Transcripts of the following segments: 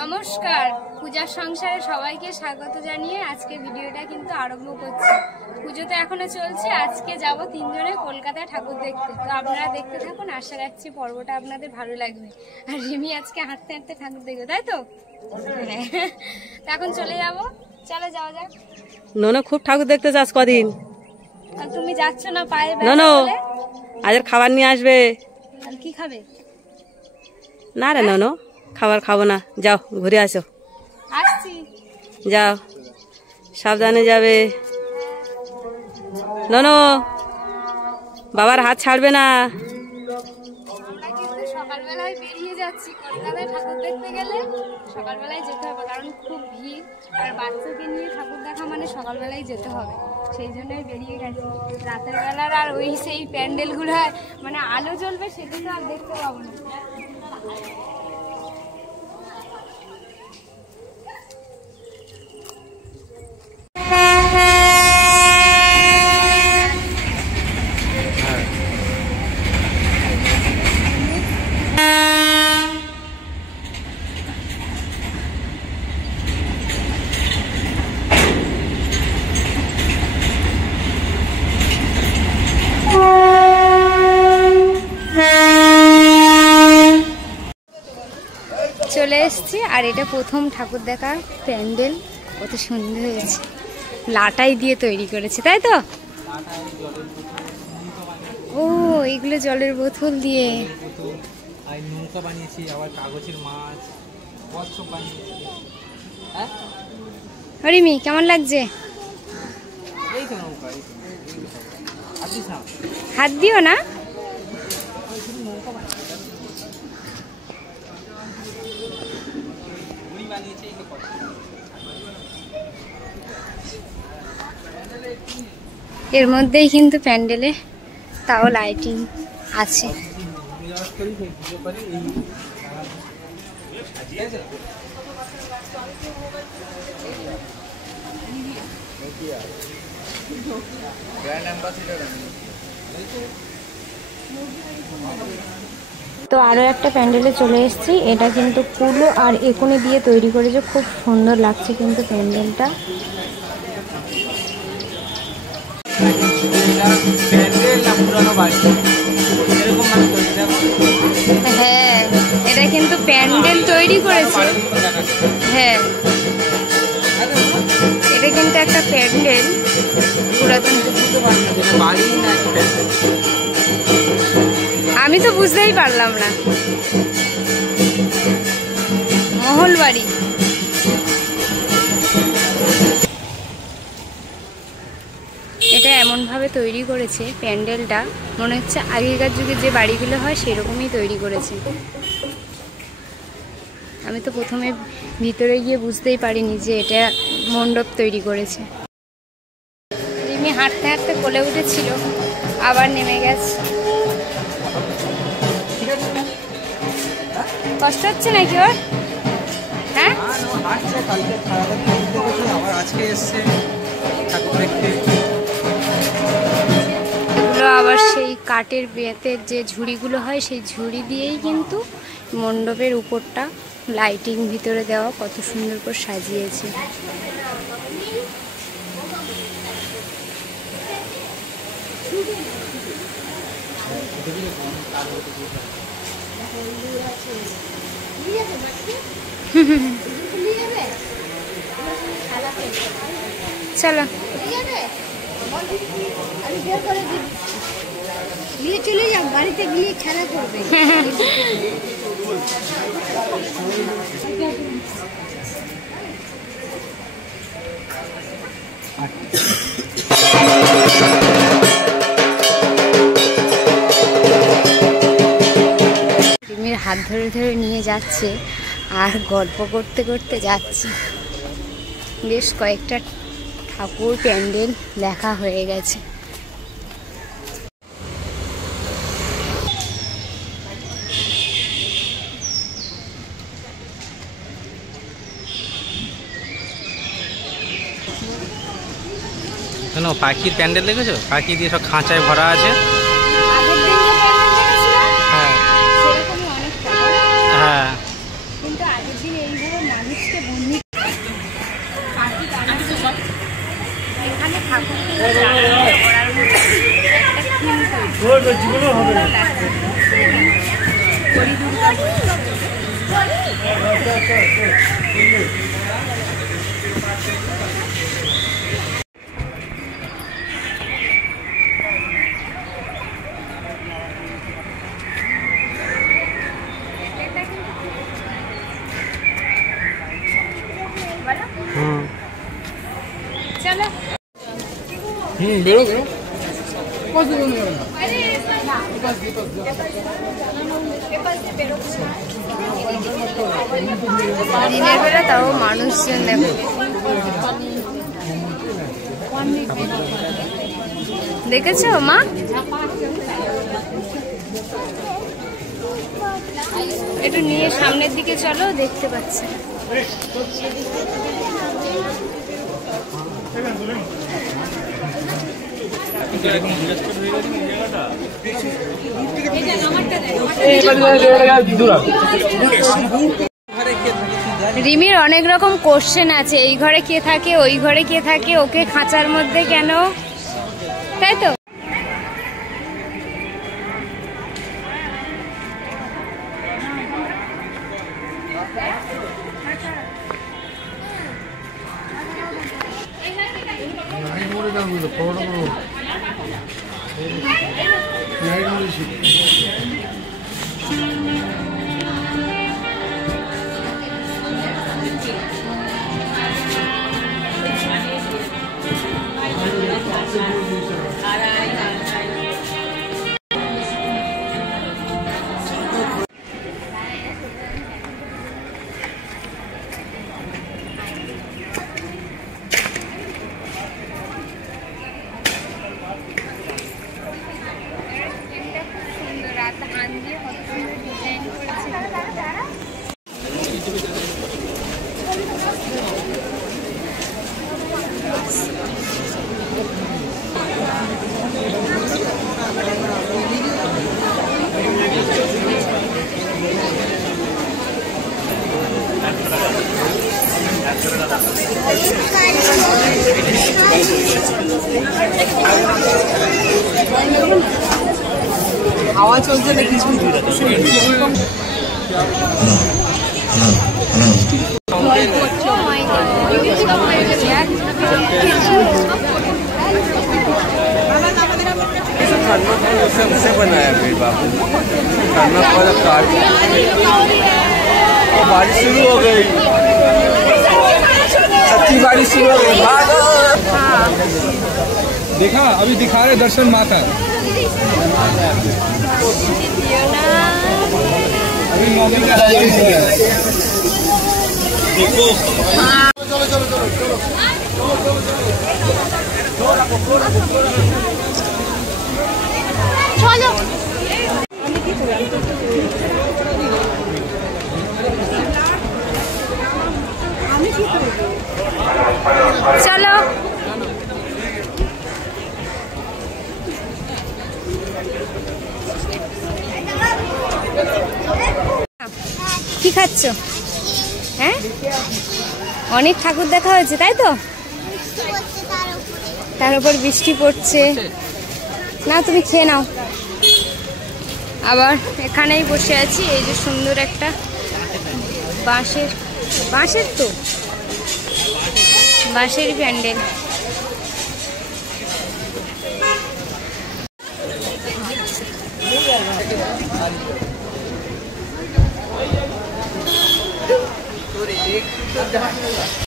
নমস্কার, পূজার সংসারে সবাইকে স্বাগত জানিয়ে আজকে ভিডিওটা কিন্তু আরম্ভ করছি। পুজো তো এখনো চলছে, আজকে যাব তিনজনে কলকাতায় ঠাকুর দেখতে। তো আপনারা দেখতে থাকুন, আশা রাখছি পর্বটা আপনাদের ভালো লাগবে। আর রিমি আজকে হাঁটতে হাঁটতে ঠাকুর দেখবে, তাই তো? তো এখন চলে যাব, চলো যাওয়া যাক। ননো খুব ঠাকুর দেখতে চাস কদিন? আর তুমি যাচ্ছ না পায়ে? ননো আজ খাবার নিয়ে আসবে। আর কি খাবে? না রে ননো, খাবার খাবো না, যাও ঘুরে আসো। আসছি, যাও সাবধানে যাবে। ননো বাবার হাত ছাড়বে না। আমরা কিন্তু সকালবেলায় বেরিয়ে যাচ্ছি কলকাতায় ঠাকুর দেখতে। গেলে সকালবেলায় যেতে হবে, কারণ খুব ভিড়, আর বাচ্চাকে নিয়ে ঠাকুর দেখা মানে সকালবেলায় যেতে হবে। সেই জন্যই বেরিয়ে গেছি। রাতের বেলার আর ওই সেই প্যান্ডেলগুলো মানে আলো জ্বলবে, সেগুলো আর দেখতে পাবো না। চলে এসছি, আর এটা প্রথম ঠাকুর দেখা প্যান্ডেল। কত সুন্দর হয়েছে, লাটাই দিয়ে তৈরি করেছে, তাই তো? ও এগুলো জলের বোতল দিয়ে নৌকা বানিয়েছি, আবার কাগজের মাছ সব বানিয়েছি। হরিমি কেমন লাগছে? এই তো নৌকা, হাত দিও না। এর মধ্যেই কিন্তু প্যান্ডেলে তাও লাইটিং আছে। তো আরো একটা প্যান্ডেলে চলে এসেছি। এটা কিন্তু কুলো আর একুনে দিয়ে তৈরি করেছে, খুব সুন্দর লাগছে কিন্তু প্যান্ডেলটা। হ্যাঁ, এটা কিন্তু প্যান্ডেল তৈরি করেছে। হ্যাঁ, এটা কিন্তু একটা প্যান্ডেল পুরাতন। আমি তো বুঝতেই পারলাম না। মহল বাড়ি। এটা এমনভাবে তৈরি করেছে প্যান্ডেলটা, মনে হচ্ছে আগেকার যুগে যে বাড়িগুলো হয় সেরকমই তৈরি করেছে। আমি তো প্রথমে ভিতরে গিয়ে বুঝতেই পারিনি যে এটা মণ্ডপ তৈরি করেছে। রিমি হাঁটতে হাঁটতে কোলে উঠেছিল, আবার নেমে গেছে। কষ্ট হচ্ছে নাকি ওর? হ্যাঁ, এগুলো আবার সেই কাঠের বেতের যে ঝুড়িগুলো হয়, সেই ঝুড়ি দিয়েই কিন্তু মণ্ডপের উপরটা লাইটিং ভিতরে দেওয়া, কত সুন্দর করে সাজিয়েছে। চলো নিয়ে চলে যাও, বাড়িতে গিয়ে খেলা করবে। রিমির হাত ধরে ধরে নিয়ে যাচ্ছে, আর গল্প করতে করতে যাচ্ছে। বেশ কয়েকটা ঠাকুর প্যান্ডেল দেখা হয়ে গেছে। কেন পাখির প্যান্ডেল দেখেছো? পাখি দিয়ে সব খাঁচায় ভরা আছে। আগের দিন যে প্যান্ডেল দেখেছিলাম হ্যাঁ সেরকমই অনেকটা। হ্যাঁ, কিন্তু আগের দিন এইভাবে মানুষকে বন্দি এখানে ঠাকুরকে করার মতো चलो বেরো বেরো। দিনের বেলা তাও মানুষজন দেখো দেখেছো মা একটু নিয়ে সামনের দিকে চলো দেখতে পাচ্ছে রিমির অনেক রকম কোশ্চেন আছে এই ঘরে কে থাকে ওই ঘরে কে থাকে ওকে খাঁচার মধ্যে কেন তাই তো হাওয়া চলছে না কিছু से बनाया मेरे बाबू खाना पड़ा काट और बारिश शुरू हो गई सच्ची बारिश शुरू हो गई भागो देखा अभी दिखा रहे दर्शन माता अभी मम्मी का देखो चलो चलो चलो चलो चलो কি খাচ্ছ হ্যাঁ অনেক ঠাকুর দেখা হয়েছে তাই তো তার উপর বৃষ্টি পড়ছে না তুমি খেয়ে নাও আবার এখানেই বসে আছি এই যে সুন্দর একটা বাঁশের তো বাঁশের প্যান্ডেল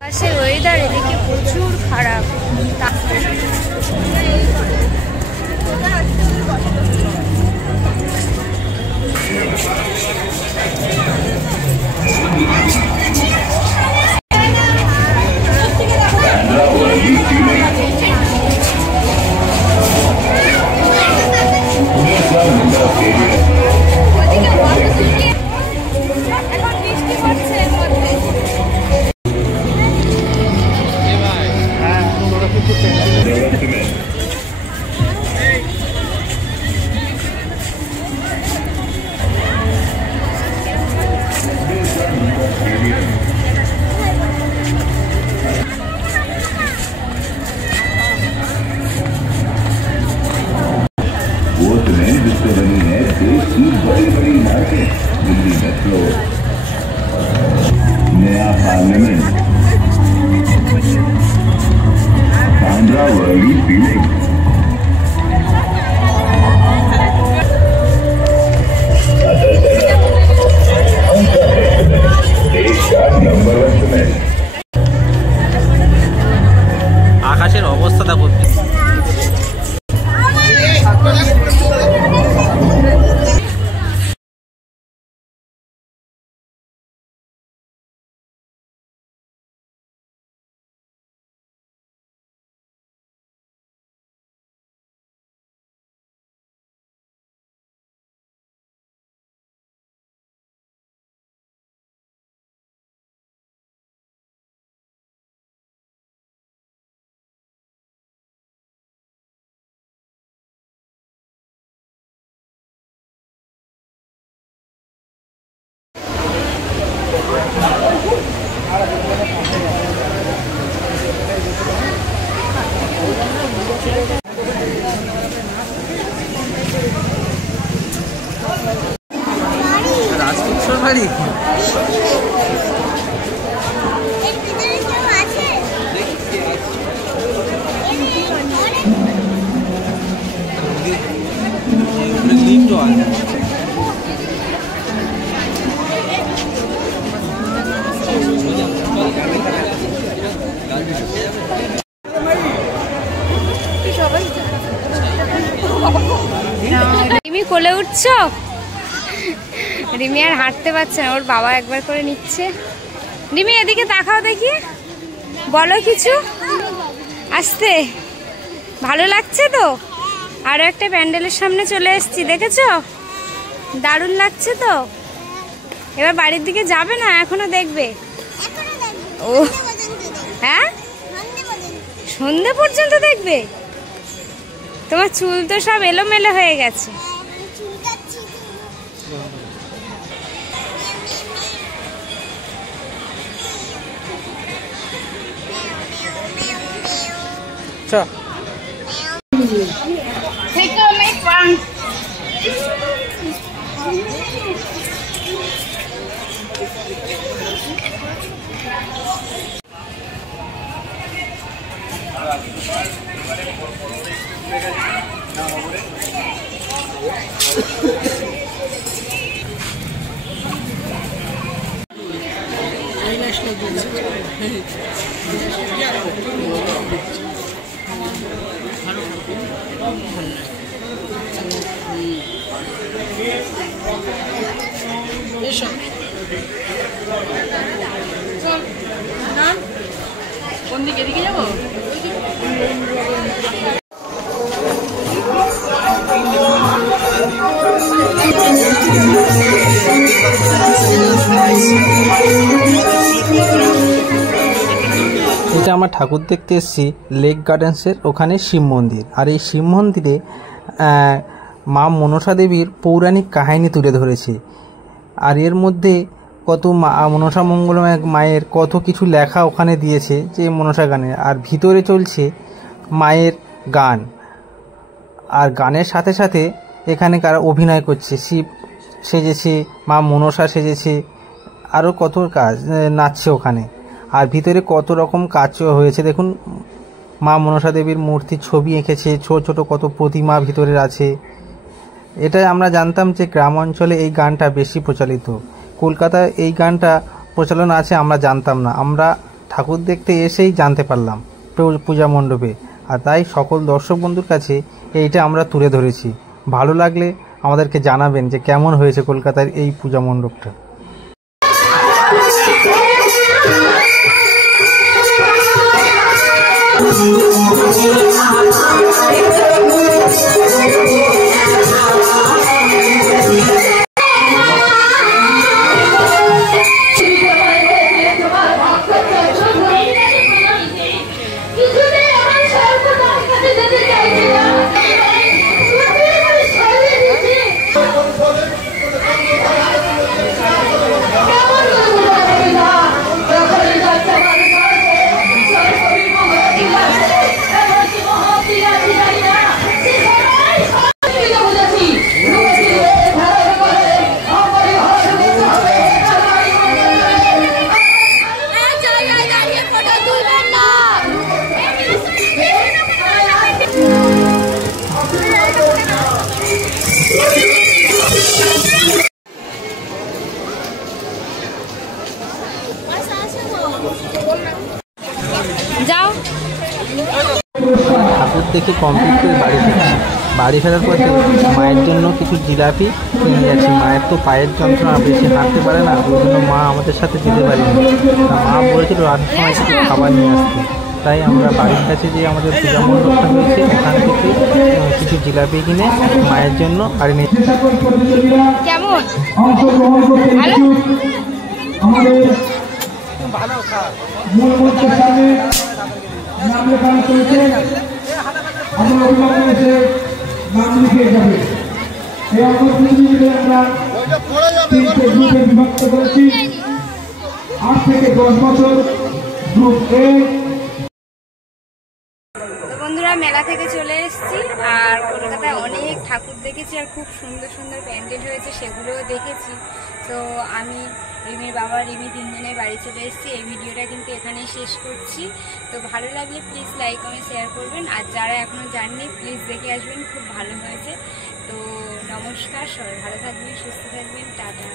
পাশের ওয়েদার এদিকে প্রচুর খারাপ ornament. Sandra Worley feeling. আকাশের অবস্থাটা করতে রাজকিশোর বাড়ি লিফটও আছে। রিমি কোলে উঠছো? রিমি আর হাঁটতে পারছে না, ওর বাবা একবার করে নিচ্ছে। রিমি এদিকে তাকাও দেখি, বলো কিছু। আসতে ভালো লাগছে তো? আরো একটা প্যান্ডেলের সামনে চলে এসেছি, দেখেছো? দারুণ লাগছে তো। এবার বাড়ির দিকে যাবে না, এখনো দেখবে? ও হ্যাঁ, সন্ধ্যে পর্যন্ত দেখবে? তোমার চুল তো সব এলোমেলো হয়ে গেছে। কোন দিকে এদিকে যাবো? এটা আমরা ঠাকুর দেখতে এসেছি লেক গার্ডেন্সের ওখানে শিব মন্দির। আর এই শিব মন্দিরে মা মনসা দেবীর পৌরাণিক কাহিনী তুলে ধরেছে। আর এর মধ্যে কত মনসা মঙ্গলময় মায়ের কত কিছু লেখা ওখানে দিয়েছে যে মনসা গানের। আর ভিতরে চলছে মায়ের গান, আর গানের সাথে সাথে এখানে কারা অভিনয় করছে, শিব সেজেছে, মা মনসা সেজেছে, আরও কত কাজ নাচছে ওখানে। আর ভিতরে কত রকম কাজ হয়েছে দেখুন, মা মনসা দেবীর মূর্তির ছবি এঁকেছে, ছোট ছোট কত প্রতিমা ভিতরে আছে। এটাই আমরা জানতাম যে গ্রাম অঞ্চলে এই গানটা বেশি প্রচলিত, কলকাতায় এই গানটা প্রচলন আছে আমরা জানতাম না। আমরা ঠাকুর দেখতে এসেই জানতে পারলাম পূজা মণ্ডপে। আর তাই সকল দর্শক বন্ধুর কাছে এইটা আমরা তুলে ধরেছি। ভালো লাগলে আমাদেরকে জানাবেন যে কেমন হয়েছে কলকাতার এই পূজা মণ্ডপটা। যাও। ঠাকুর দেখে কমপ্লিট করে বাড়ি ফেরার পথে মায়ের জন্য কিছু জিলাপি কিনে যাচ্ছি। মায়ের তো পায়ের যন্ত্রণা, বেশি হাঁটতে পারে না, ওই জন্য মা আমাদের সাথে যেতে পারিনি। মা বলেছিল রাতের সময় কিছু খাবার নিয়ে আসতে, তাই আমরা বাড়ির কাছে যে আমাদের পূজা মণ্ডপটা রয়েছে ওখান থেকে কিছু জিলাপি কিনে মায়ের জন্য আর নিয়ে। কেমন বিভক্ত করেছি 8 থেকে 10 বছর গ্রুপ এ। তো বন্ধুরা মেলা থেকে চলে এসেছি আর কলকাতায় অনেক ঠাকুর দেখেছি আর খুব সুন্দর সুন্দর প্যান্ডেল হয়েছে, সেগুলোও দেখেছি। তো আমি রিমির বাবা রিমি তিনজনের বাড়ি চলে এসেছি। এই ভিডিওটা কিন্তু এখানেই শেষ করছি। তো ভালো লাগলে প্লিজ লাইক কমেন্ট শেয়ার করবেন, আর যারা এখনও জাননি প্লিজ দেখে আসবেন, খুব ভালো হয়েছে। তো নমস্কার, সবাই ভালো থাকবেন, সুস্থ থাকবেন, টাটা।